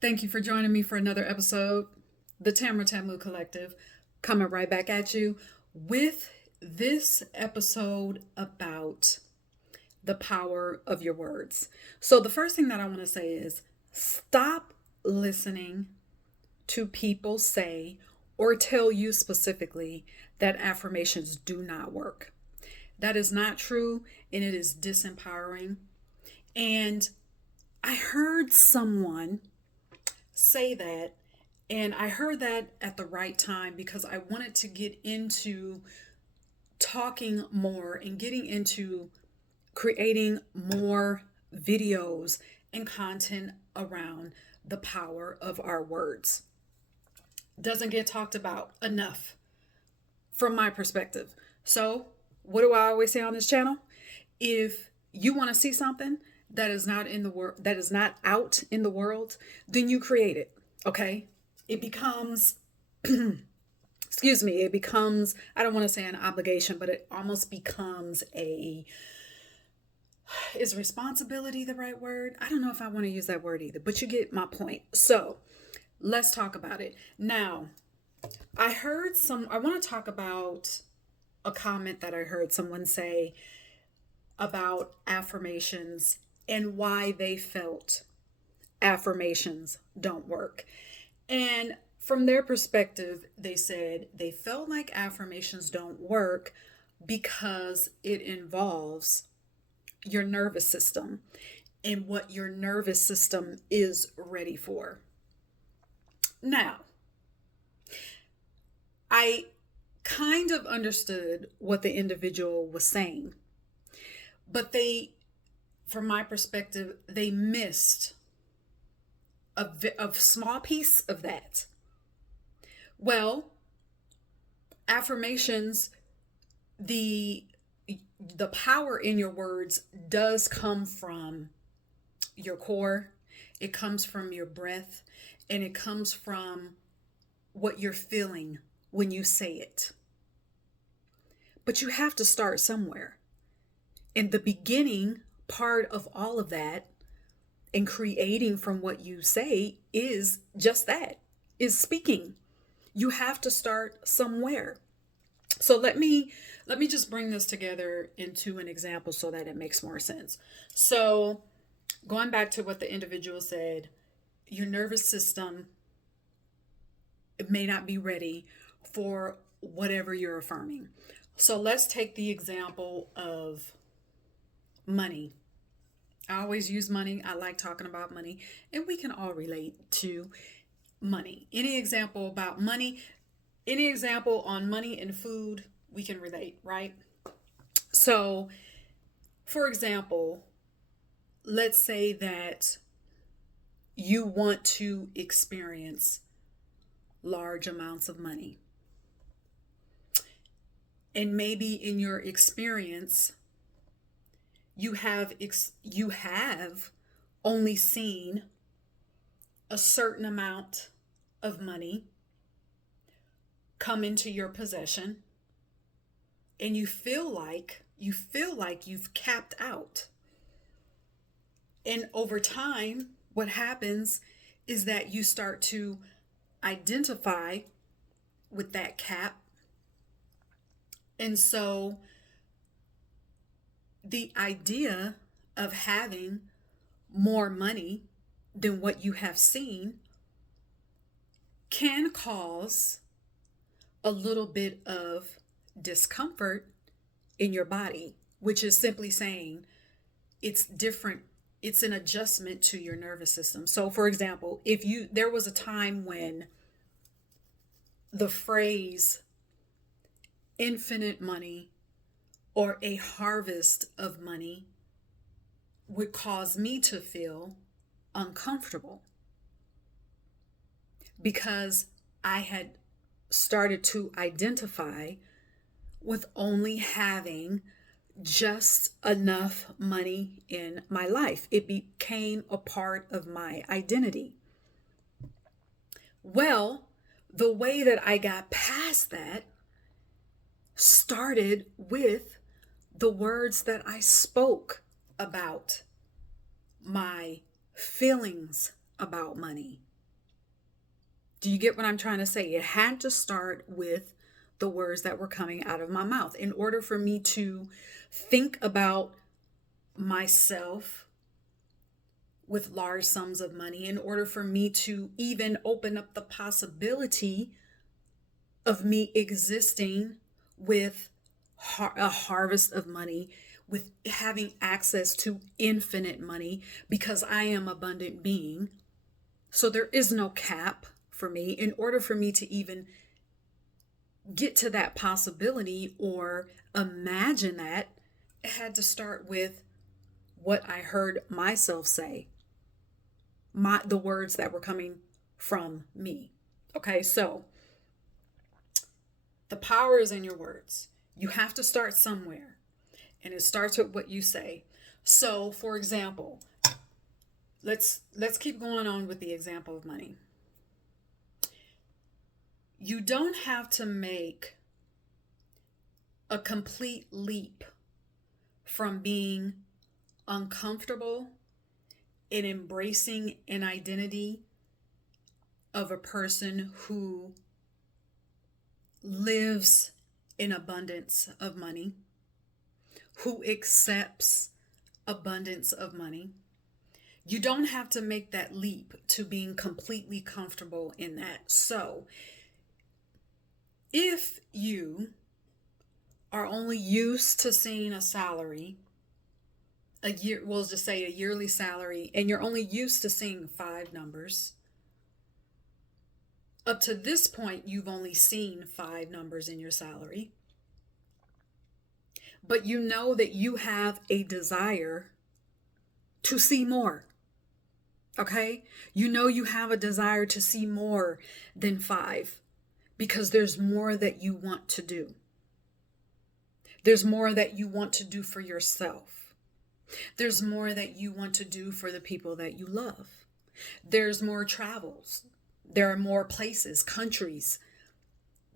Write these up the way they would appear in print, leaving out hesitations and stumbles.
Thank you for joining me for another episode. The Tamra Tamu Collective coming right back at you with this episode about the power of your words. So, the first thing that I want to say is stop listening to people say or tell you specifically that affirmations do not work. That is not true and it is disempowering. And I heard someone say that, and I heard that at the right time because I wanted to get into talking more and getting into creating more videos and content around the power of our words. Doesn't get talked about enough from my perspective. So, what do I always say on this channel? If you want to see something that is not in the world, that is not out in the world, then you create it. Okay? It becomes excuse me, it becomes, I don't want to say an obligation, but it almost becomes a, is responsibility the right word? I don't know if I want to use that word either, but you get my point. So let's talk about it. Now, I want to talk about a comment that I heard someone say about affirmations and why they felt affirmations don't work. And from their perspective, they said they felt like affirmations don't work because it involves your nervous system and what your nervous system is ready for. Now, I kind of understood what the individual was saying, but from my perspective, they missed a small piece of that. Well, affirmations, the power in your words does come from your core. It comes from your breath, and it comes from what you're feeling when you say it. But you have to start somewhere. And the beginning part of all of that and creating from what you say is just that, is speaking. You have to start somewhere. So let me just bring this together into an example so that it makes more sense. So going back to what the individual said, your nervous system may not be ready for whatever you're affirming. So let's take the example of money. I always use money. I like talking about money, and we can all relate to money. Any example about money, any example on money and food, we can relate, right? So, for example, let's say that you want to experience large amounts of money. And maybe in your experience, you have only seen a certain amount of money come into your possession, and you feel like you've capped out. And over time, what happens is that you start to identify with that cap. And so the idea of having more money than what you have seen can cause a little bit of discomfort in your body, which is simply saying it's different. It's an adjustment to your nervous system. So for example, there was a time when the phrase infinite money or a harvest of money would cause me to feel uncomfortable because I had started to identify with only having just enough money in my life. It became a part of my identity. Well, the way that I got past that started with the words that I spoke about my feelings about money. Do you get what I'm trying to say? It had to start with the words that were coming out of my mouth in order for me to think about myself with large sums of money, in order for me to even open up the possibility of me existing with a harvest of money, with having access to infinite money, because I am abundant being. So there is no cap for me. In order for me to even get to that possibility or imagine that, it had to start with what I heard myself say, the words that were coming from me. Okay, so the power is in your words. You have to start somewhere, and it starts with what you say. So, for example, let's keep going on with the example of money. You don't have to make a complete leap from being uncomfortable in embracing an identity of a person who lives in abundance of money, who accepts abundance of money. You don't have to make that leap to being completely comfortable in that. So, if you are only used to seeing a salary, a year, we'll just say a yearly salary, and you're only used to seeing 5 numbers, up to this point, you've only seen 5 numbers in your salary. But you know that you have a desire to see more. Okay? You know you have a desire to see more than 5, because there's more that you want to do. There's more that you want to do for yourself. There's more that you want to do for the people that you love. There's more travels. There are more places, countries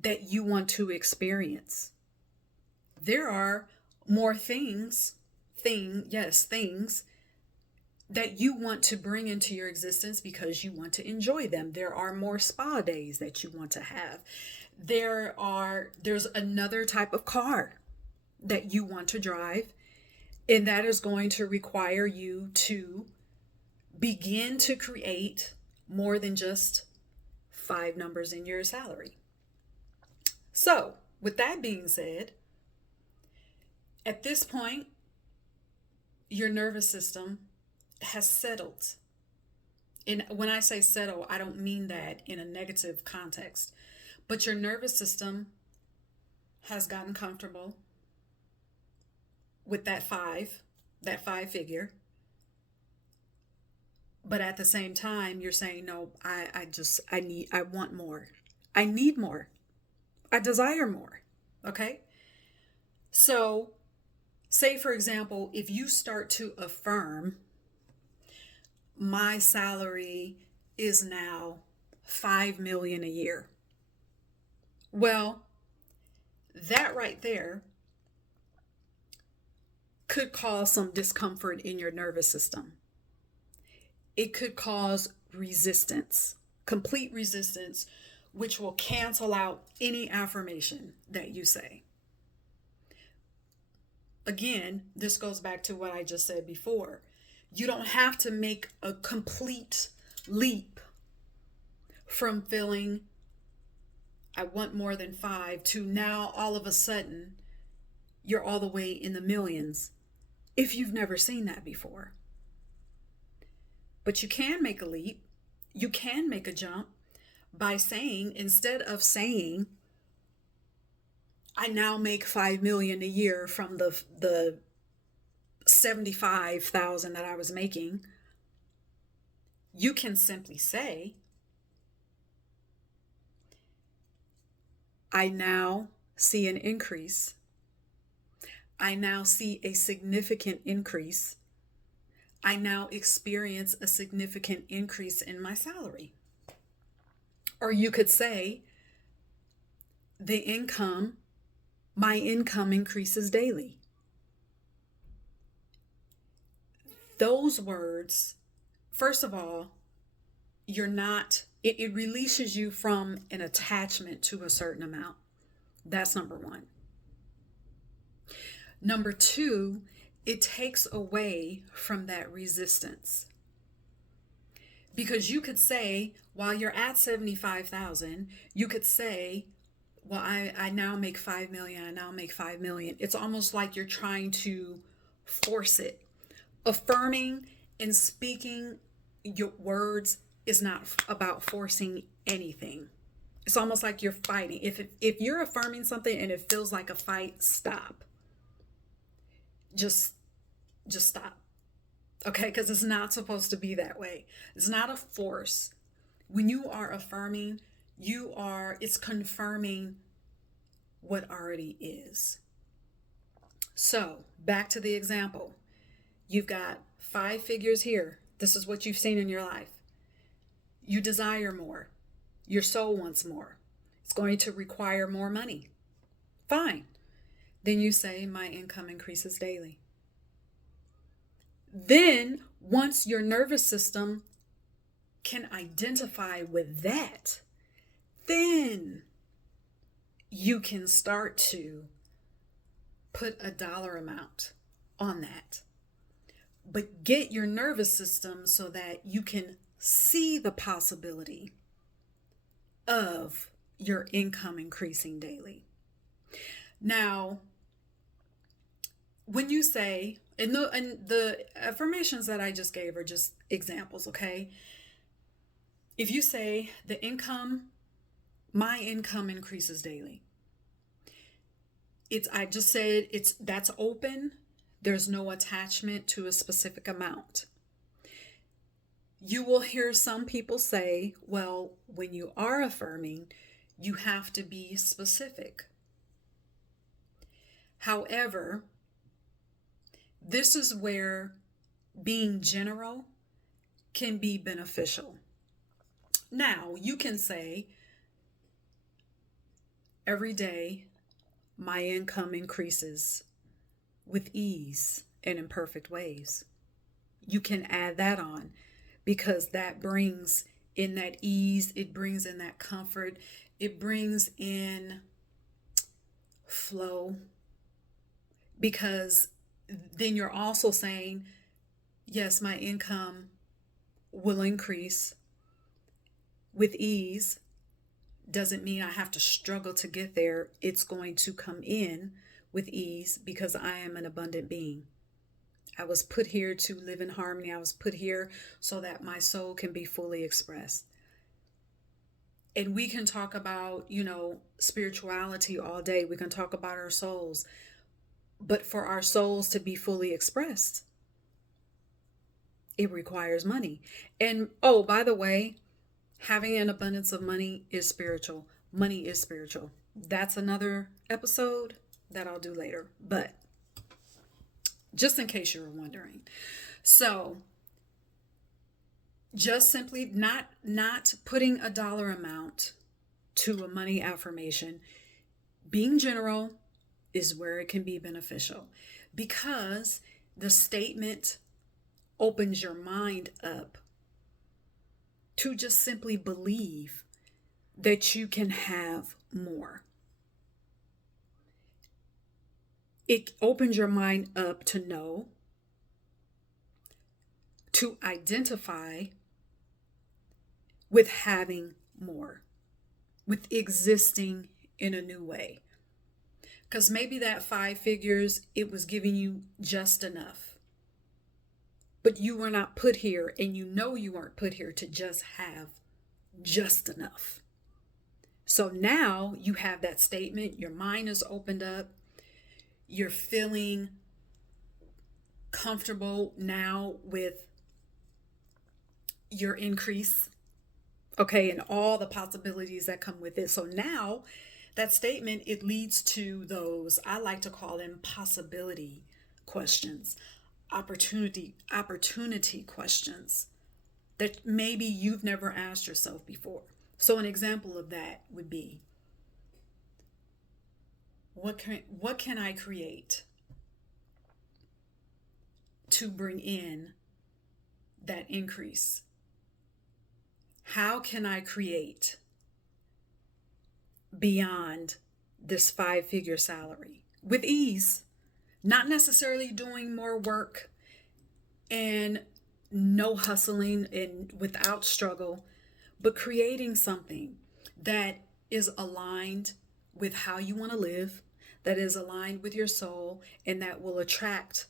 that you want to experience. There are more things that you want to bring into your existence because you want to enjoy them. There are more spa days that you want to have. There's another type of car that you want to drive, and that is going to require you to begin to create more than just 5 numbers in your salary. So, with that being said, at this point, your nervous system has settled. And when I say settle, I don't mean that in a negative context, but your nervous system has gotten comfortable with that 5 figure. But at the same time, you're saying, no, I want more. I need more. I desire more. Okay? So, say for example, if you start to affirm, my salary is now $5 million a year. Well, that right there could cause some discomfort in your nervous system. It could cause resistance, complete resistance, which will cancel out any affirmation that you say. Again, this goes back to what I just said before. You don't have to make a complete leap from feeling I want more than 5 to now all of a sudden you're all the way in the millions if you've never seen that before. But you can make a leap. You can make a jump by saying, instead of saying, I now make 5 million a year from the 75,000 that I was making, you can simply say, I now see an increase. I now see a significant increase. I now experience a significant increase in my salary. Or you could say, my income increases daily. Those words, first of all, you're not It releases you from an attachment to a certain amount. That's number one. Number two, it takes away from that resistance. Because you could say, while you're at 75,000, you could say, well, I now make 5 million. I now make 5 million. It's almost like you're trying to force it. Affirming and speaking your words is not about forcing anything. It's almost like you're fighting. If you're affirming something and it feels like a fight, stop. Just stop. Okay, because it's not supposed to be that way. It's not a force. When you are affirming, it's confirming what already is. So, back to the example. You've got 5 figures here. This is what you've seen in your life. You desire more. Your soul wants more. It's going to require more money. Fine. Then you say, my income increases daily. Then, once your nervous system can identify with that, then you can start to put a dollar amount on that. But get your nervous system so that you can see the possibility of your income increasing daily. Now, when you say, and the affirmations that I just gave are just examples, okay? If you say my income increases daily. I just said that's open. There's no attachment to a specific amount. You will hear some people say, well, when you are affirming, you have to be specific. However, this is where being general can be beneficial. Now, you can say, every day my income increases with ease and in perfect ways. You can add that on because that brings in that ease, it brings in that comfort, it brings in flow, because then you're also saying, yes, my income will increase with ease. Doesn't mean I have to struggle to get there. It's going to come in with ease because I am an abundant being. I was put here to live in harmony. I was put here so that my soul can be fully expressed. And we can talk about, spirituality all day. We can talk about our souls. But for our souls to be fully expressed, it requires money. And oh, by the way, having an abundance of money is spiritual. Money is spiritual. That's another episode that I'll do later. But just in case you were wondering. So just simply not putting a dollar amount to a money affirmation. Being general is where it can be beneficial because the statement opens your mind up to just simply believe that you can have more. It opens your mind up to know, to identify with having more, with existing in a new way. Because maybe that 5 figures, it was giving you just enough. But you were not put here, and you weren't put here to just have just enough. So now you have that statement, your mind is opened up, you're feeling comfortable now with your increase, okay, and all the possibilities that come with it. So now that statement, it leads to those, I like to call them possibility questions, opportunity questions that maybe you've never asked yourself before. So an example of that would be, what can I create to bring in that increase? How can I create beyond this 5-figure salary with ease? Not necessarily doing more work and no hustling and without struggle, but creating something that is aligned with how you want to live, that is aligned with your soul, and that will attract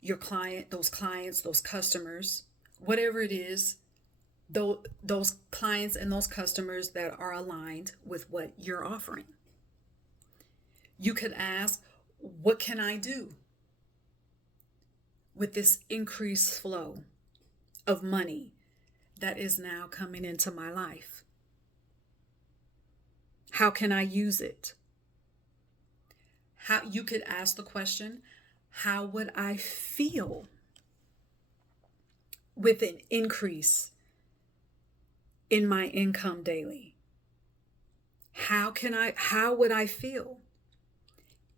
your clients, those customers, whatever it is, those clients and those customers that are aligned with what you're offering. You could ask, what can I do with this increased flow of money that is now coming into my life? How can I use it? How you could ask the question, how would I feel with an increase in my income daily? How would I feel?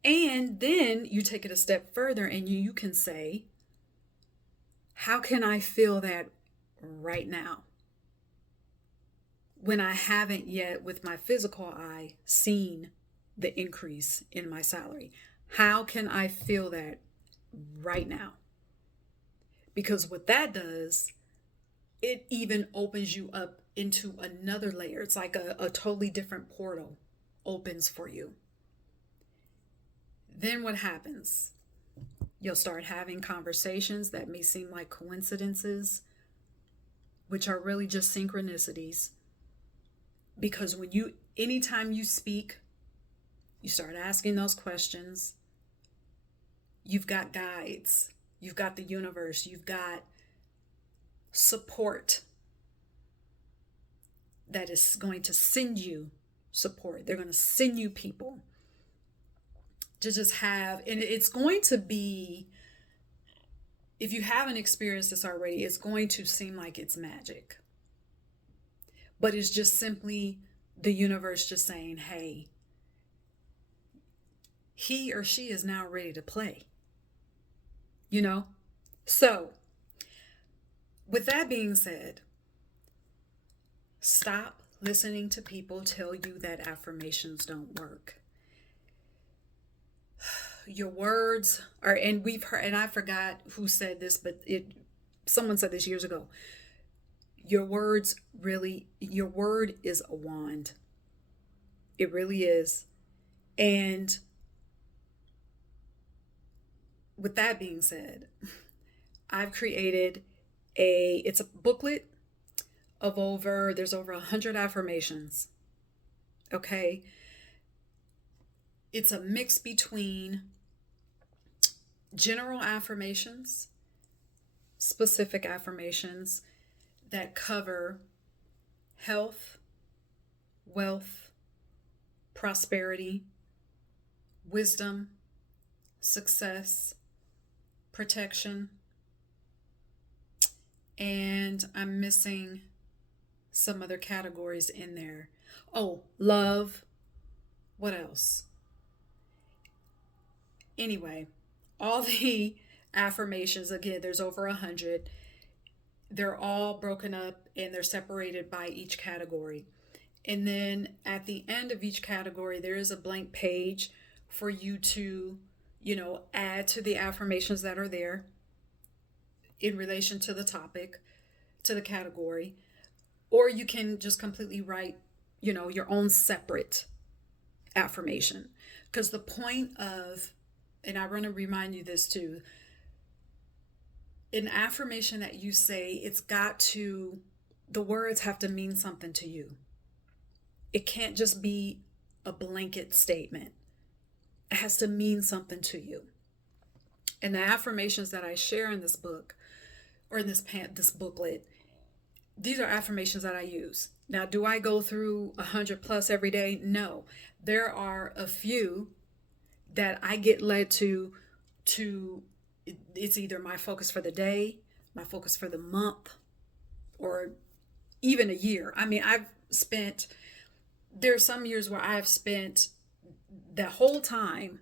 And then you take it a step further and you can say, how can I feel that right now, when I haven't yet with my physical eye seen the increase in my salary? How can I feel that right now? Because what that does, it even opens you up into another layer. It's like a totally different portal opens for you. Then what happens? You'll start having conversations that may seem like coincidences, which are really just synchronicities. Because anytime you speak, you start asking those questions, you've got guides, you've got the universe, you've got support that is going to send you support. They're going to send you people to just have, and it's going to be, if you haven't experienced this already, it's going to seem like it's magic. But it's just simply the universe just saying, hey, he or she is now ready to play. So with that being said, stop listening to people tell you that affirmations don't work. Your words are, and we've heard, and I forgot who said this, but someone said this years ago. Your word is a wand. It really is. And with that being said, I've created it's a booklet of there's over 100 affirmations. Okay. It's a mix between general affirmations, specific affirmations that cover health, wealth, prosperity, wisdom, success, protection, and I'm missing some other categories in there. Oh, love. What else? Anyway, all the affirmations, again, there's over 100. They're all broken up and they're separated by each category. And then at the end of each category, there is a blank page for you to, add to the affirmations that are there in relation to the topic, to the category. Or you can just completely write, your own separate affirmation. Because the point of, and I want to remind you this too, an affirmation that you say, the words have to mean something to you. It can't just be a blanket statement. It has to mean something to you. And the affirmations that I share in this book, or in this booklet, these are affirmations that I use. Now, do I go through 100 plus every day? No. There are a few that I get led to, it's either my focus for the day, my focus for the month, or even a year. I mean, there's some years where I've spent the whole time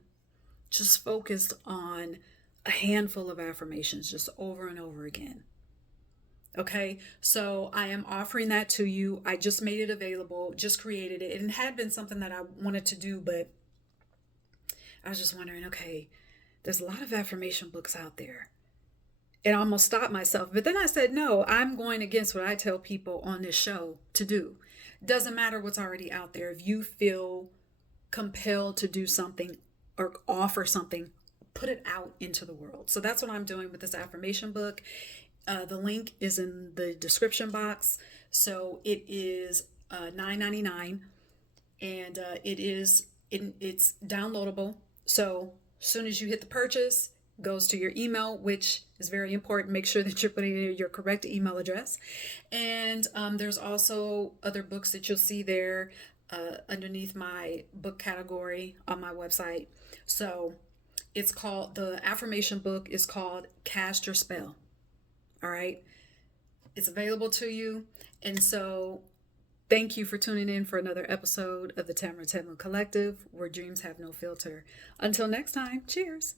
just focused on a handful of affirmations just over and over again. Okay, so I am offering that to you. I just made it available, just created it. It had been something that I wanted to do, but I was just wondering, okay, there's a lot of affirmation books out there. It almost stopped myself. But then I said, no, I'm going against what I tell people on this show to do. Doesn't matter what's already out there. If you feel compelled to do something or offer something, put it out into the world. So that's what I'm doing with this affirmation book. The link is in the description box. So it is $9.99, and it's downloadable. So as soon as you hit the purchase, goes to your email, which is very important. Make sure that you're putting in your correct email address. And there's also other books that you'll see there underneath my book category on my website. So it's called, the affirmation book is called Cast Your Spell. All right. It's available to you. And so thank you for tuning in for another episode of the Transformative Collective, where dreams have no filter. Until next time, cheers.